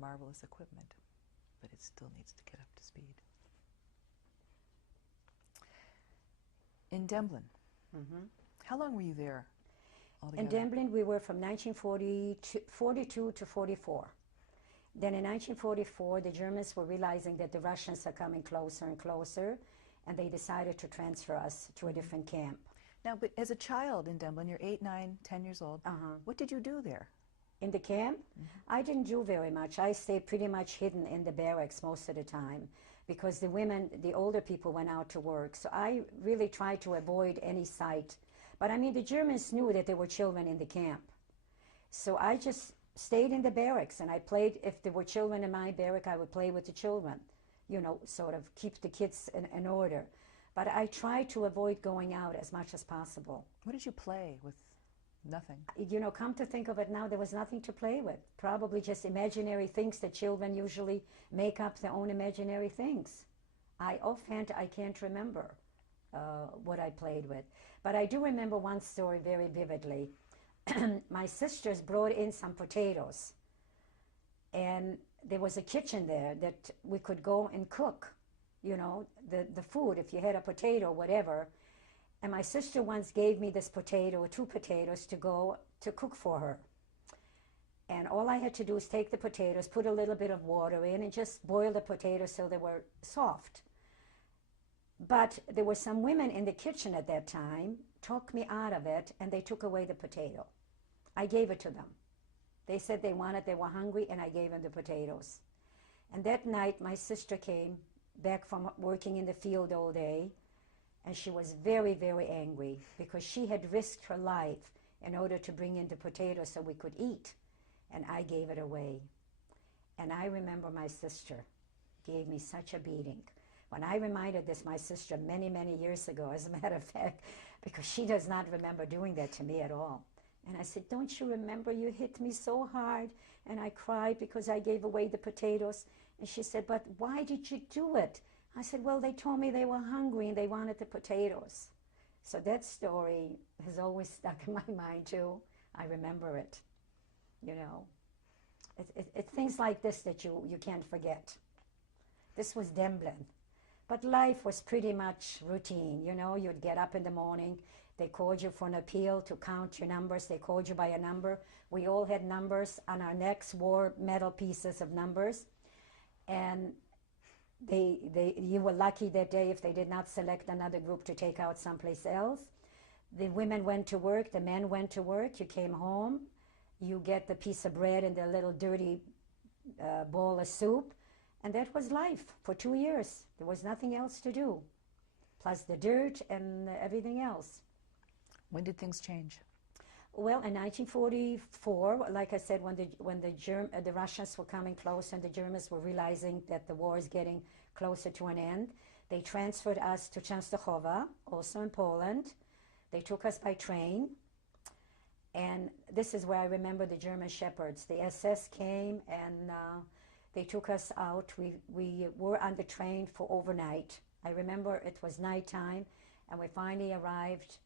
marvelous equipment, but it still needs to get up to speed. In Demblin, how long were you there altogether? In Demblin, we were from 1942 to 44. Then in 1944, the Germans were realizing that the Russians are coming closer and closer, and they decided to transfer us to a different camp. Now, but as a child in Demblin, you're 8, 9, 10 years old. What did you do there? In the camp, I didn't do very much. I stayed pretty much hidden in the barracks most of the time because the women, the older people went out to work. So I really tried to avoid any sight. But I mean, the Germans knew that there were children in the camp. So I just stayed in the barracks and I played. If there were children in my barrack, I would play with the children, you know, sort of keep the kids in order. But I tried to avoid going out as much as possible. What did you play with? Nothing. You know, come to think of it now, there was nothing to play with. Probably just imaginary things that children usually make up their own imaginary things. Offhand, I can't remember what I played with. But I do remember one story very vividly. My sisters brought in some potatoes. And there was a kitchen there that we could go and cook, you know, the food, if you had a potato, whatever. And my sister once gave me this potato, 2 potatoes, to go to cook for her. And all I had to do was take the potatoes, put a little bit of water in, and just boil the potatoes so they were soft. But there were some women in the kitchen at that time, talked me out of it, and they took away the potato. I gave it to them. They said they wanted, they were hungry, and I gave them the potatoes. And that night, my sister came back from working in the field all day, and she was very, very angry because she had risked her life in order to bring in the potatoes so we could eat, and I gave it away. And I remember my sister gave me such a beating. When I reminded this, my sister, many, many years ago, as a matter of fact, because she does not remember doing that to me at all. And I said, don't you remember you hit me so hard? And I cried because I gave away the potatoes. And she said, but why did you do it? I said, well, they told me they were hungry and they wanted the potatoes. So that story has always stuck in my mind, too. I remember it, you know. It's things like this that you can't forget. This was Demblin. But life was pretty much routine, you know. You'd get up in the morning. They called you for an appeal to count your numbers. They called you by a number. We all had numbers on our necks, wore metal pieces of numbers. And you were lucky that day if they did not select another group to take out someplace else. The women went to work, the men went to work, you came home, you get the piece of bread and the little dirty bowl of soup, and that was life for 2 years. There was nothing else to do, plus the dirt and everything else. When did things change? Well, in 1944, like I said, when the Russians were coming close and the Germans were realizing that the war is getting closer to an end, they transferred us to Częstochowa, also in Poland. They took us by train, and this is where I remember the German shepherds. The SS came and they took us out. We were on the train for overnight. I remember it was nighttime, and we finally arrived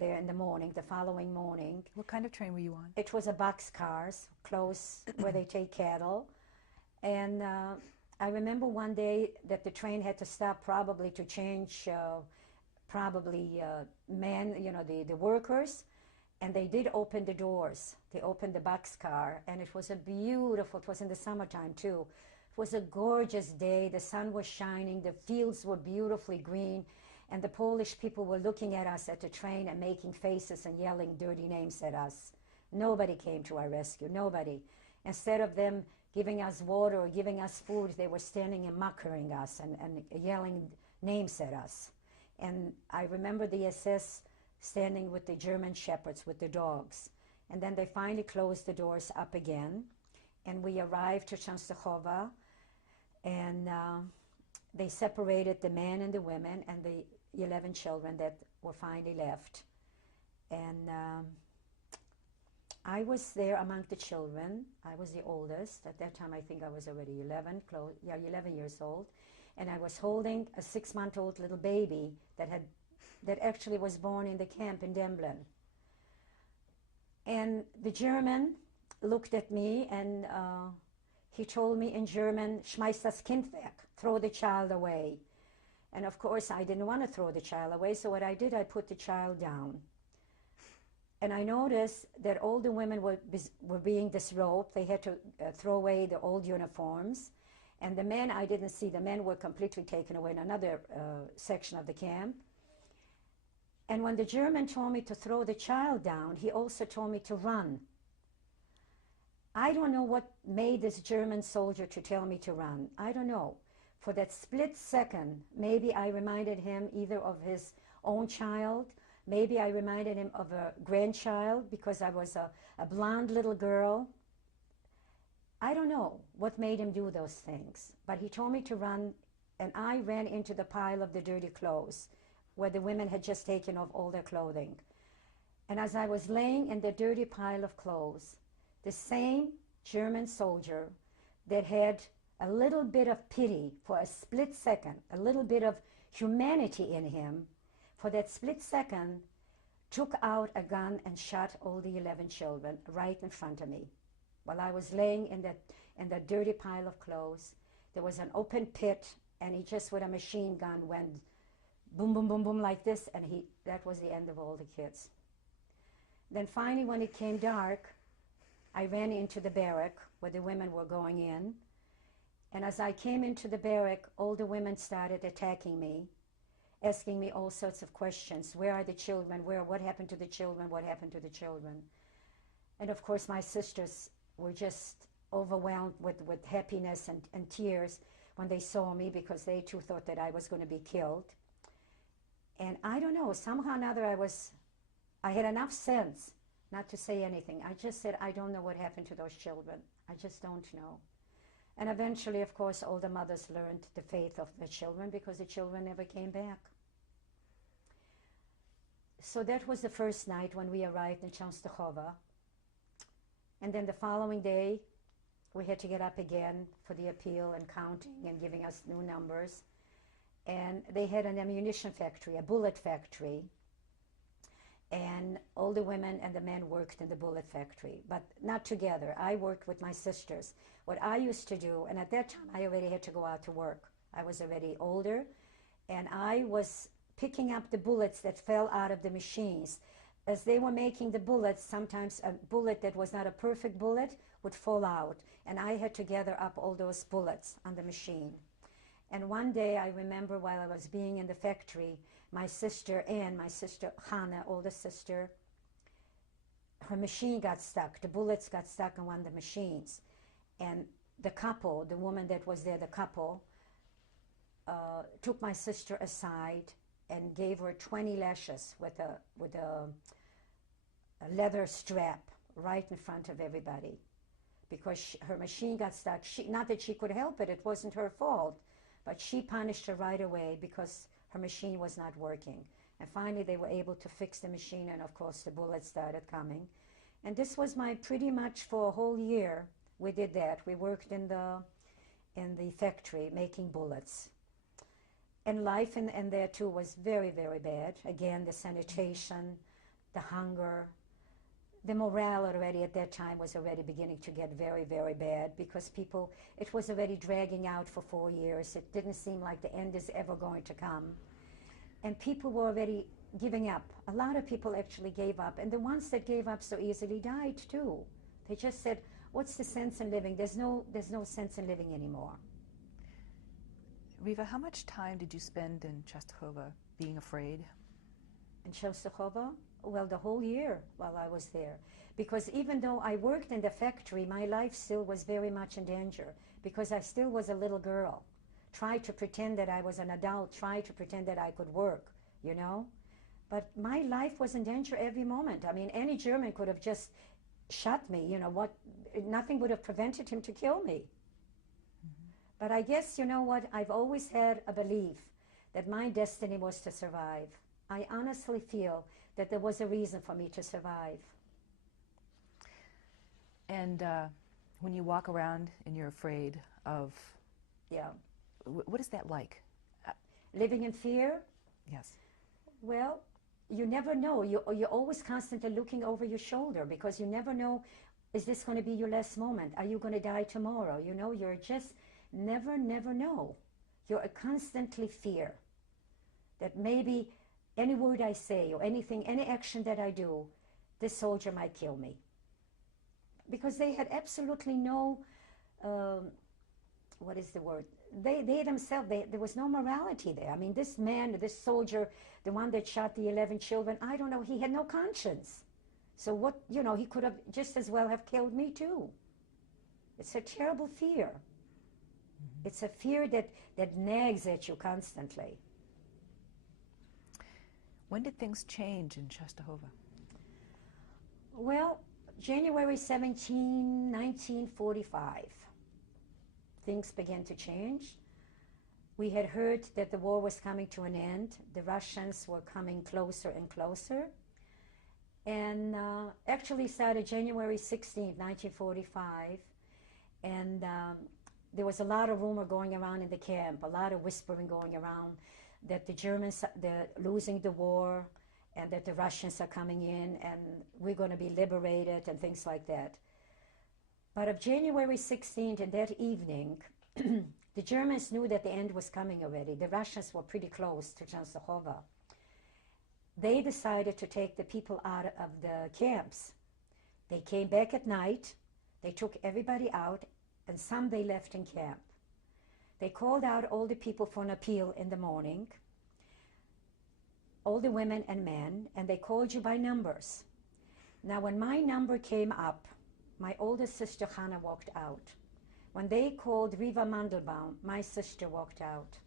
there in the morning, the following morning. What kind of train were you on? It was a boxcars, close where they take cattle. And I remember one day that the train had to stop probably to change men, you know, the workers. And they did open the doors. They opened the boxcar, and it was it was in the summertime too. It was a gorgeous day. The sun was shining. The fields were beautifully green. And the Polish people were looking at us at the train and making faces and yelling dirty names at us. Nobody came to our rescue, nobody. Instead of them giving us water or giving us food, they were standing and mocking us and yelling names at us. And I remember the SS standing with the German shepherds, with the dogs. And then they finally closed the doors up again. And we arrived to Częstochowa, and they separated the men and the women and the 11 children that were finally left. And I was there among the children. I was the oldest. At that time, I think I was already 11 years old. And I was holding a 6-month-old little baby that actually was born in the camp in Demblin. And the German looked at me, and he told me in German, schmeiß das Kind weg, throw the child away. And of course, I didn't want to throw the child away, so what I did, I put the child down. And I noticed that all the women were being disrobed. They had to throw away the old uniforms. And the men, I didn't see. The men were completely taken away in another section of the camp. And when the German told me to throw the child down, he also told me to run. I don't know what made this German soldier to tell me to run. I don't know. For that split second, maybe I reminded him either of his own child, maybe I reminded him of a grandchild because I was a blonde little girl. I don't know what made him do those things, but he told me to run, and I ran into the pile of the dirty clothes where the women had just taken off all their clothing. And as I was laying in the dirty pile of clothes, the same German soldier that had a little bit of pity for a split second, a little bit of humanity in him, for that split second, took out a gun and shot all the 11 children right in front of me. While I was laying in that dirty pile of clothes, there was an open pit, and he just with a machine gun went boom, boom, boom, boom like this, and that was the end of all the kids. Then finally, when it came dark, I ran into the barrack where the women were going in, and as I came into the barrack, all the women started attacking me, asking me all sorts of questions. Where are the children? What happened to the children? What happened to the children? And of course, my sisters were just overwhelmed with happiness and tears when they saw me, because they too thought that I was going to be killed. And I don't know, somehow or another I had enough sense not to say anything. I just said, I don't know what happened to those children. I just don't know. And eventually, of course, all the mothers learned the fate of their children, because the children never came back. So that was the first night when we arrived in Częstochowa. And then the following day, we had to get up again for the appeal and counting and giving us new numbers. And they had an ammunition factory, a bullet factory. And all the women and the men worked in the bullet factory, but not together. I worked with my sisters. What I used to do, and at that time I already had to go out to work. I was already older, and I was picking up the bullets that fell out of the machines. As they were making the bullets, sometimes a bullet that was not a perfect bullet would fall out, and I had to gather up all those bullets on the machine. And one day I remember, while I was being in the factory, my sister Anne, my sister Hannah, older sister, her machine got stuck. The bullets got stuck on one of the machines. And the couple, the woman that was there, the couple, took my sister aside and gave her 20 lashes with a leather strap right in front of everybody, because her machine got stuck. Not that she could help it, it wasn't her fault, but she punished her right away because her machine was not working. And finally they were able to fix the machine, and of course the bullets started coming. And this was pretty much for a whole year we did that. We worked in the factory making bullets. And life in there too was very, very bad. Again, the sanitation, the hunger, the morale already at that time was already beginning to get very, very bad, because it was already dragging out for 4 years. It didn't seem like the end is ever going to come. And people were already giving up. A lot of people actually gave up. And the ones that gave up so easily died too. They just said, what's the sense in living? There's no sense in living anymore. Reva, how much time did you spend in Częstochowa being afraid? In Częstochowa? Well, the whole year while I was there. Because even though I worked in the factory, my life still was very much in danger, because I still was a little girl. Tried to pretend that I was an adult, tried to pretend that I could work, you know? But my life was in danger every moment. I mean, any German could have just shot me, you know, nothing would have prevented him to kill me. But I guess, you know what, I've always had a belief that my destiny was to survive. I honestly feel that there was a reason for me to survive. And when you walk around and you're afraid of... Yeah. What is that like? Living in fear? Yes. Well, you never know. You're always constantly looking over your shoulder, because you never know is this going to be your last moment? Are you going to die tomorrow? You know, you're just never know. You're constantly fear that maybe any word I say or anything, any action that I do, this soldier might kill me. Because they had absolutely no, what is the word? They themselves, there was no morality there. I mean, this man, this soldier, the one that shot the 11 children, I don't know, he had no conscience. So what, you know, he could have just as well have killed me too. It's a terrible fear. Mm-hmm. It's a fear that nags at you constantly. When did things change in Częstochowa? Well, January 17, 1945. Things began to change. We had heard that the war was coming to an end. The Russians were coming closer and closer. And actually started January 16, 1945. And there was a lot of rumor going around in the camp, a lot of whispering going around that the Germans, they're losing the war, and that the Russians are coming in, and we're going to be liberated, and things like that. But of January 16th, and that evening, the Germans knew that the end was coming already. The Russians were pretty close to Częstochowa. They decided to take the people out of the camps. They came back at night, they took everybody out, and some they left in camp. They called out all the people for an appeal in the morning, all the women and men, and they called you by numbers. Now, when my number came up, my oldest sister Hannah walked out. When they called Reva Mandelbaum, my sister walked out,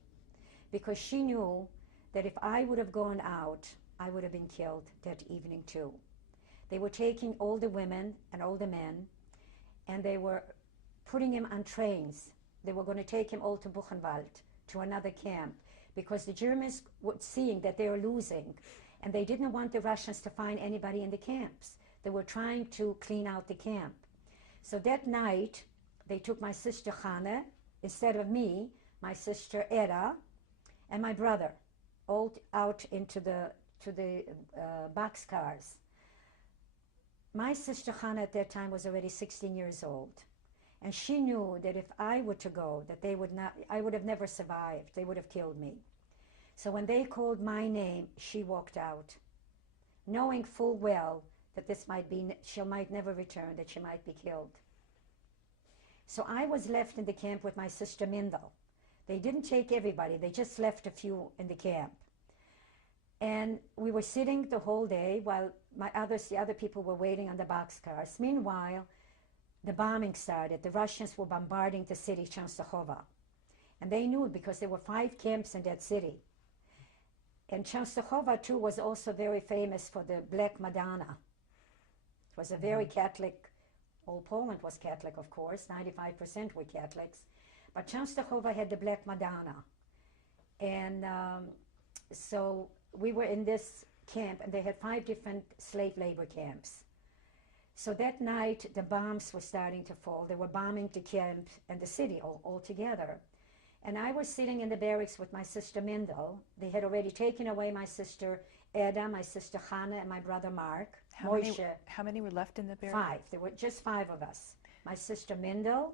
because she knew that if I would have gone out, I would have been killed that evening too. They were taking all the women and all the men, and they were putting him on trains. They were going to take him all to Buchenwald, to another camp, because the Germans were seeing that they were losing, and they didn't want the Russians to find anybody in the camps. They were trying to clean out the camp. So that night, they took my sister Hannah, instead of me, my sister Eda, and my brother, all out into the boxcars. My sister Hannah at that time was already 16 years old. And she knew that if I were to go, that I would have never survived. They would have killed me. So when they called my name, she walked out, knowing full well that she might never return, that she might be killed. So I was left in the camp with my sister Mindel. They didn't take everybody, they just left a few in the camp. And we were sitting the whole day while the other people were waiting on the boxcars. Meanwhile, the bombing started. The Russians were bombarding the city, Częstochowa. And they knew it because there were 5 camps in that city. And Częstochowa, too, was also very famous for the Black Madonna. It was a very Catholic, all Poland was Catholic, of course, 95% were Catholics. But Częstochowa had the Black Madonna. And so we were in this camp, and they had 5 different slave labor camps. So that night, the bombs were starting to fall. They were bombing the camp and the city all together. And I was sitting in the barracks with my sister Mindel. They had already taken away my sister Eda, my sister Hannah, and my brother Mark. How many were left in the barracks? 5. There were just 5 of us. My sister Mindel,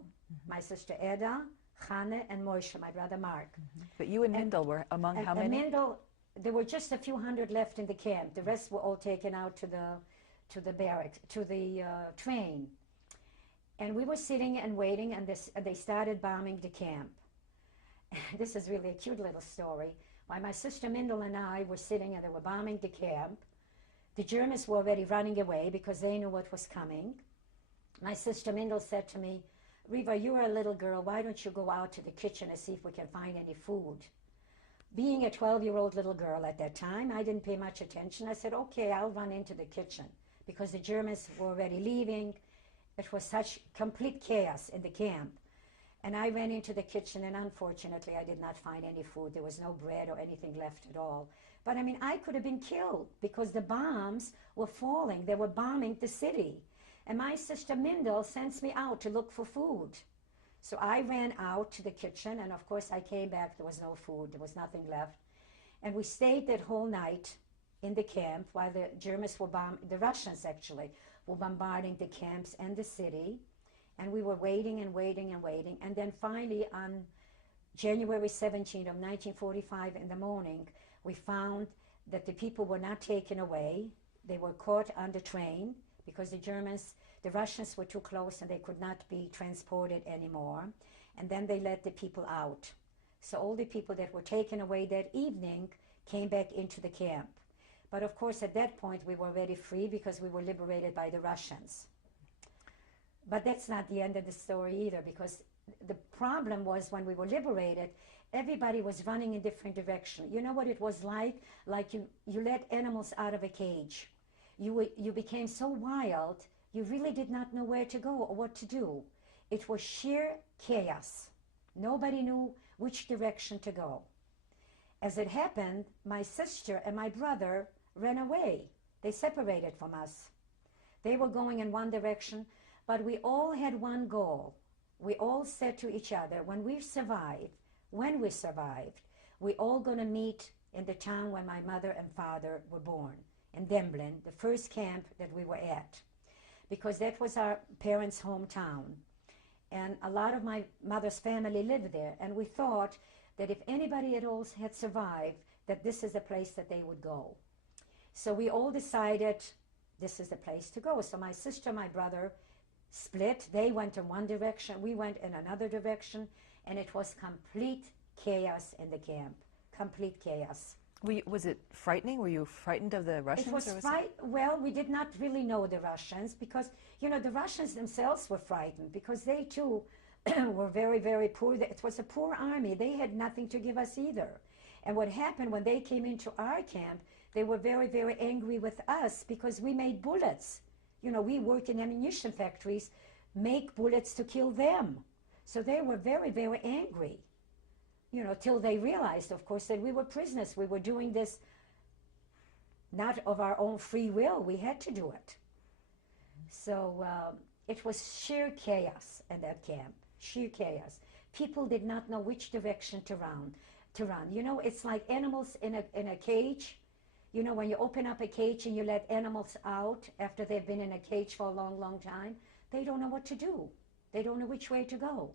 my sister Eda, Hannah, and Moshe, my brother Mark. But you and Mindel were among how many? And Mindel, there were just a few hundred left in the camp. The rest were all taken out to the barracks, to the train. And we were sitting and waiting, and they started bombing the camp. This is really a cute little story. While my sister Mindel and I were sitting and they were bombing the camp, the Germans were already running away because they knew what was coming. My sister Mindel said to me, "Reva, you are a little girl, why don't you go out to the kitchen and see if we can find any food?" Being a 12-year-old little girl at that time, I didn't pay much attention. I said, "Okay, I'll run into the kitchen," because the Germans were already leaving. It was such complete chaos in the camp. And I ran into the kitchen, and unfortunately, I did not find any food. There was no bread or anything left at all. But I mean, I could have been killed because the bombs were falling. They were bombing the city. And my sister Mindel sends me out to look for food. So I ran out to the kitchen, and of course, I came back. There was no food. There was nothing left. And we stayed that whole night in the camp while the Germans were bombing, the Russians actually, were bombarding the camps and the city. And we were waiting and waiting and waiting. And then finally on January 17th of 1945 in the morning, we found that the people were not taken away. They were caught on the train because the Russians were too close and they could not be transported anymore. And then they let the people out. So all the people that were taken away that evening came back into the camp. But of course, at that point, we were already free because we were liberated by the Russians. But that's not the end of the story either, because the problem was when we were liberated, everybody was running in different directions. You know what it was like? Like you let animals out of a cage. You became so wild, you really did not know where to go or what to do. It was sheer chaos. Nobody knew which direction to go. As it happened, my sister and my brother ran away. They separated from us. They were going in one direction, but we all had one goal. We all said to each other, when we survived, we all going to meet in the town where my mother and father were born, in Demblin, the first camp that we were at, because that was our parents' hometown. And a lot of my mother's family lived there, and we thought that if anybody at all had survived, that this is the place that they would go. So we all decided this is the place to go. So my sister, my brother split. They went in one direction, we went in another direction, and it was complete chaos in the camp. Complete chaos. Was it frightening? Were you frightened of the Russians? It was well, we did not really know the Russians because, you know, the Russians themselves were frightened because they too were very, very poor. It was a poor army. They had nothing to give us either. And what happened when they came into our camp, they were very, very angry with us because we made bullets. You know, we work in ammunition factories, make bullets to kill them. So they were very, very angry. You know, till they realized, of course, that we were prisoners. We were doing this not of our own free will. We had to do it. So it was sheer chaos in that camp, sheer chaos. People did not know which direction to run. You know, it's like animals in a cage. You know, when you open up a cage and you let animals out after they've been in a cage for a long, long time, they don't know what to do. They don't know which way to go.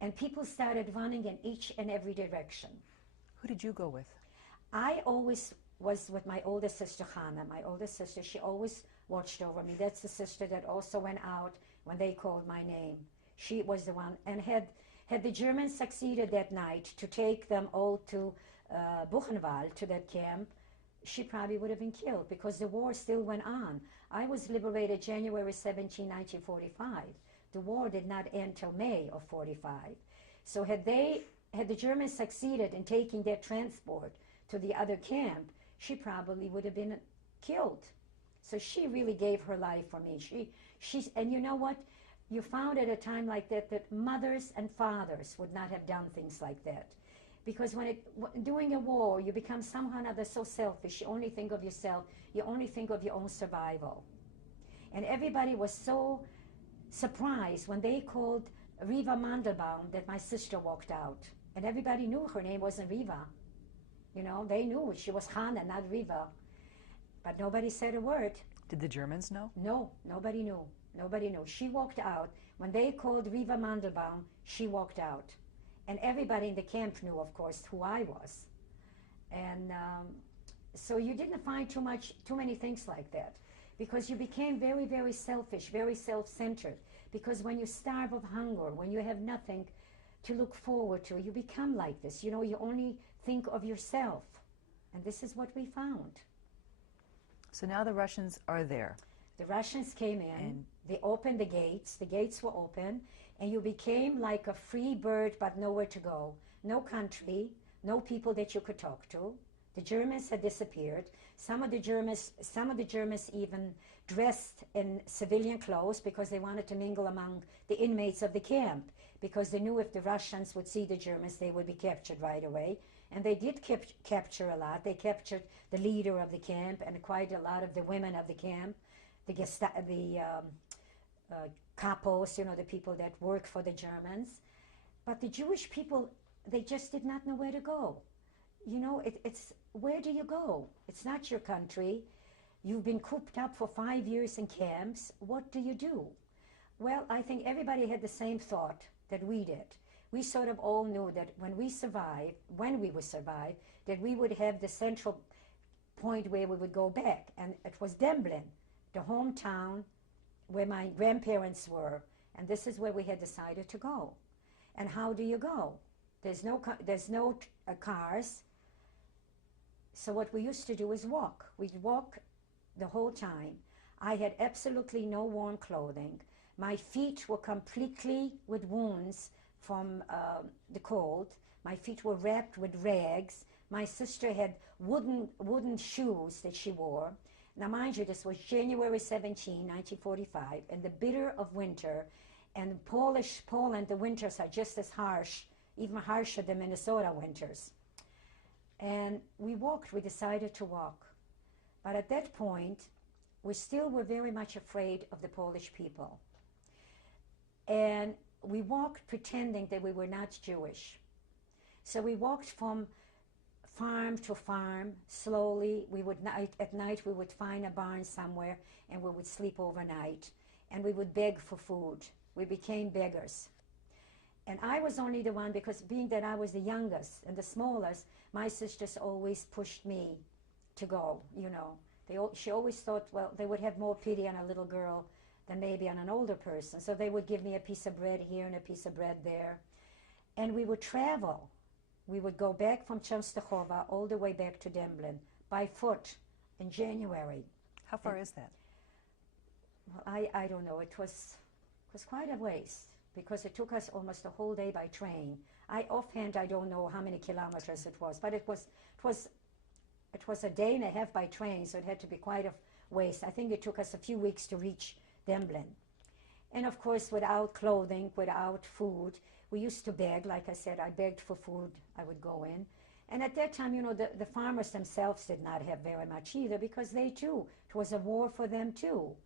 And people started running in each and every direction. Who did you go with? I always was with my older sister, Hannah. My older sister, she always watched over me. That's the sister that also went out when they called my name. She was the one. And had the Germans succeeded that night to take them all to Buchenwald, to that camp, she probably would have been killed because the war still went on. I was liberated January 17, 1945. The war did not end till May of 45. So had the Germans succeeded in taking their transport to the other camp, she probably would have been killed. So she really gave her life for me. And you know what? You found at a time like that that mothers and fathers would not have done things like that. Because during a war, you become somehow or another so selfish. You only think of yourself. You only think of your own survival. And everybody was so surprised when they called Reva Mandelbaum that my sister walked out. And everybody knew her name wasn't Reva. You know, they knew she was Hannah, not Reva. But nobody said a word. Did the Germans know? No, nobody knew. Nobody knew. She walked out. When they called Reva Mandelbaum, she walked out. And everybody in the camp knew, of course, who I was. And so you didn't find too many things like that. Because you became very, very selfish, very self-centered. Because when you starve of hunger, when you have nothing to look forward to, you become like this. You know, you only think of yourself. And this is what we found. So now the Russians are there. The Russians came in, they opened the gates were open, and you became like a free bird but nowhere to go. No country, no people that you could talk to. The Germans had disappeared. Some of the Germans even dressed in civilian clothes because they wanted to mingle among the inmates of the camp, because they knew if the Russians would see the Germans, they would be captured right away. And they did capture a lot. They captured the leader of the camp and quite a lot of the women of the camp, the capos, you know, the people that work for the Germans. But the Jewish people, they just did not know where to go. You know, it's where do you go? It's not your country. You've been cooped up for 5 years in camps. What do you do? Well, I think everybody had the same thought that we did. We sort of all knew that when we would survive, that we would have the central point where we would go back. And it was Demblin, the hometown where my grandparents were. And this is where we had decided to go. And how do you go? There's no cars. So what we used to do is walk. We'd walk the whole time. I had absolutely no warm clothing. My feet were completely with wounds from the cold. My feet were wrapped with rags. My sister had wooden shoes that she wore. Now, mind you, this was January 17, 1945, in the bitter of winter. And Poland, the winters are just as harsh, even harsher than Minnesota winters. And we decided to walk. But at that point, we still were very much afraid of the Polish people. And we walked pretending that we were not Jewish. So we walked from farm to farm slowly. At night we would find a barn somewhere and we would sleep overnight. And we would beg for food. We became beggars. And I was only the one, because being that I was the youngest and the smallest, my sisters always pushed me to go, you know. She always thought, well, they would have more pity on a little girl than maybe on an older person. So they would give me a piece of bread here and a piece of bread there. And we would travel. We would go back from Częstochowa all the way back to Demblin by foot in January. How far is that? Well, I don't know. It was quite a ways, because it took us almost a whole day by train. Offhand, I don't know how many kilometers it was, but it was a day and a half by train, so it had to be quite a ways. I think it took us a few weeks to reach Demblin. And of course, without clothing, without food, we used to beg. Like I said, I begged for food. I would go in. And at that time, you know, the farmers themselves did not have very much either, because they too, it was a war for them too.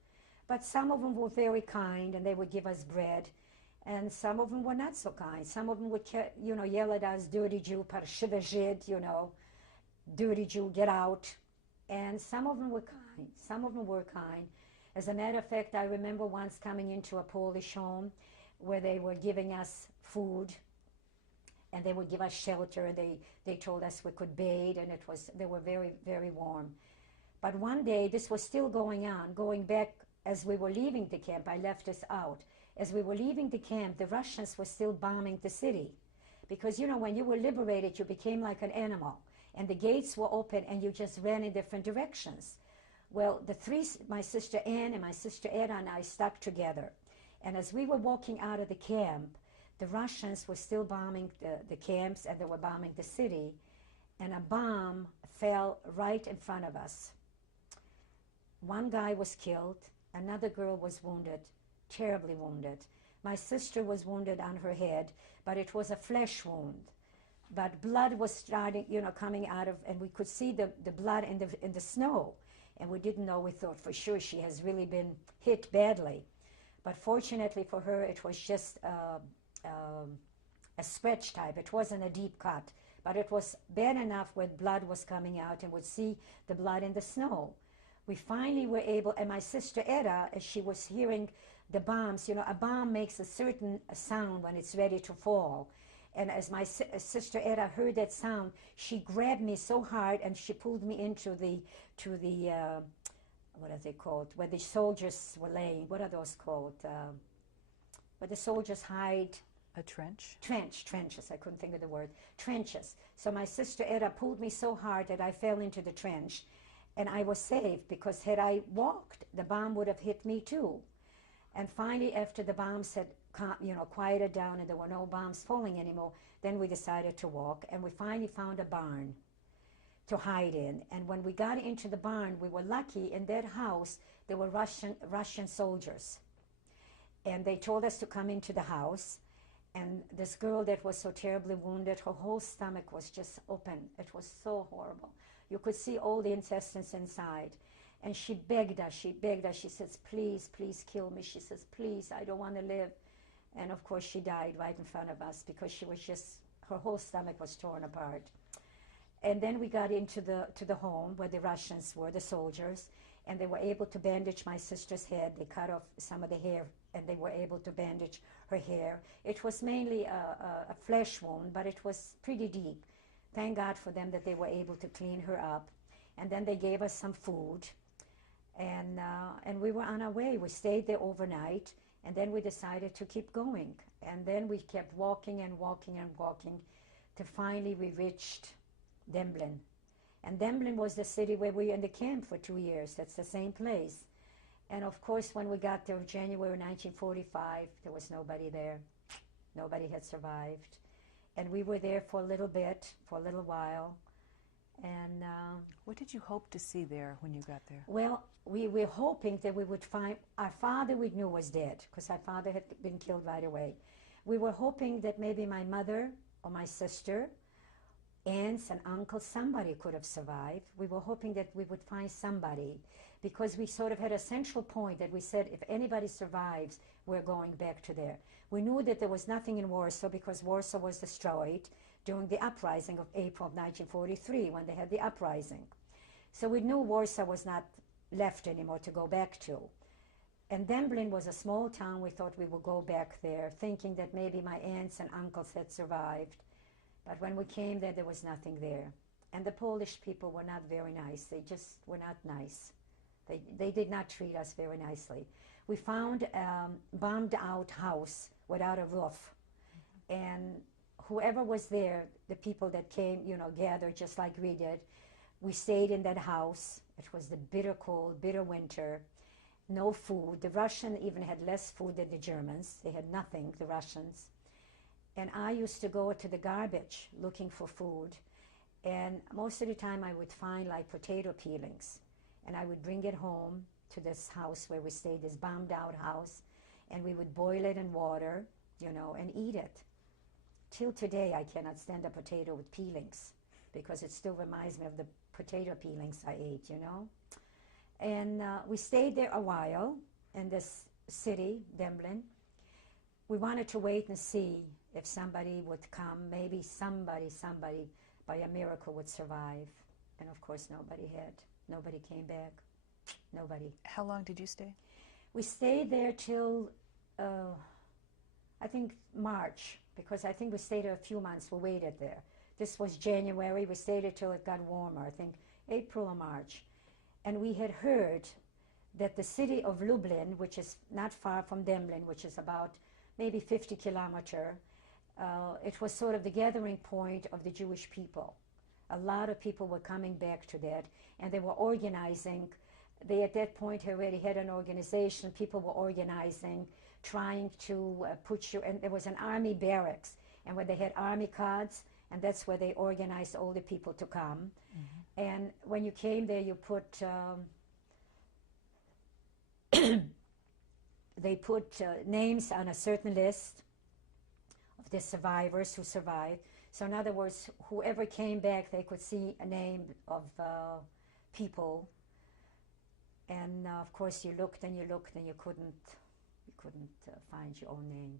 But some of them were very kind, and they would give us bread. And some of them were not so kind. Some of them would, you know, yell at us, dirty Jew, parshiwy Żyd, you know, dirty Jew, get out. And some of them were kind. Some of them were kind. As a matter of fact, I remember once coming into a Polish home where they were giving us food, and they would give us shelter. They told us we could bathe, and they were very, very warm. But one day, this was still going on, going back as we were leaving the camp. I left this out. As we were leaving the camp, the Russians were still bombing the city. Because, you know, when you were liberated, you became like an animal. And the gates were open, and you just ran in different directions. Well, my sister Ann and my sister Eda and I stuck together. And as we were walking out of the camp, the Russians were still bombing the camps, and they were bombing the city. And a bomb fell right in front of us. One guy was killed. Another girl was wounded, terribly wounded. My sister was wounded on her head, but it was a flesh wound. But blood was starting, you know, coming out of, and we could see the blood in the snow. And we didn't know. We thought for sure she has really been hit badly. But fortunately for her, it was just a scratch type. It wasn't a deep cut, but it was bad enough where blood was coming out, and would see the blood in the snow. We finally were able, and my sister Eda, as she was hearing the bombs, you know, a bomb makes a certain sound when it's ready to fall. And as my sister Eda heard that sound, she grabbed me so hard, and she pulled me into the what are they called? Where the soldiers were laying. What are those called? Where the soldiers hide. A trench? Trenches. I couldn't think of the word. Trenches. So my sister Eda pulled me so hard that I fell into the trench. And I was saved, because had I walked, the bomb would have hit me too. And finally, after the bombs had, you know, quieted down and there were no bombs falling anymore, then we decided to walk. And we finally found a barn to hide in. And when we got into the barn, we were lucky. In that house, there were Russian soldiers. And they told us to come into the house. And this girl that was so terribly wounded, her whole stomach was just open. It was so horrible. You could see all the intestines inside. And she begged us. She says, please, please kill me. She says, please, I don't want to live. And of course, she died right in front of us, because she was just, her whole stomach was torn apart. And then we got into the home where the Russians were, the soldiers. and they were able to bandage my sister's head. They cut off some of the hair, and they were able to bandage her hair. It was mainly a flesh wound, but it was pretty deep. Thank God for them that they were able to clean her up. And then they gave us some food, and we were on our way. We stayed there overnight, and then we decided to keep going. And then we kept walking and walking and walking, till finally we reached Demblin. And Demblin was the city where we were in the camp for 2 years. That's the same place. And of course, when we got there, January 1945, there was nobody there. Nobody had survived. And we were there for a little bit, for a little while. And what did you hope to see there when you got there? well, we were hoping that we would find our father. We knew was dead because our father had been killed right away. We were hoping that maybe my mother or my sister, aunts and uncles, somebody could have survived. We were hoping that we would find somebody, because we sort of had a central point that we said, if anybody survives, we're going back to there. We knew that there was nothing in Warsaw because Warsaw was destroyed during the uprising of April of 1943, when they had the uprising. So we knew Warsaw was not left anymore to go back to. And Demblin was a small town. We thought we would go back there, thinking that maybe my aunts and uncles had survived. But when we came there, there was nothing there. And the Polish people were not very nice. They just were not nice. They did not treat us very nicely. We found a bombed out house without a roof. And whoever was there, the people that came, gathered just like we did, we stayed in that house. It was the bitter cold, bitter winter, no food. The Russians even had less food than the Germans. They had nothing, the Russians. And I used to go to the garbage looking for food. And most of the time I would find like potato peelings. And I would bring it home to this house where we stayed, this bombed out house. And we would boil it in water, and eat it. Till today I cannot stand a potato with peelings, because it still reminds me of the potato peelings I ate, And we stayed there a while in this city, Demblin. We wanted to wait and see if somebody would come. Maybe somebody, by a miracle, would survive. And of course, nobody had. Nobody came back. Nobody. How long did you stay? We stayed there till, I think, March, because I think we stayed there a few months. We waited there. This was January. We stayed there till it got warmer, I think April or March. And we had heard that the city of Lublin, which is not far from Demblin, which is about maybe 50 kilometers, it was sort of the gathering point of the Jewish people. A lot of people were coming back to that, and they were organizing. They, at that point, already had an organization. People were organizing, trying to put you, and there was an army barracks, and where they had army cards, and that's where they organized all the people to come. Mm-hmm. And when you came there, you put, they put names on a certain list of the survivors who survived. So in other words, whoever came back, they could see a name of people. And of course, you looked and you looked and you couldn't find your own name.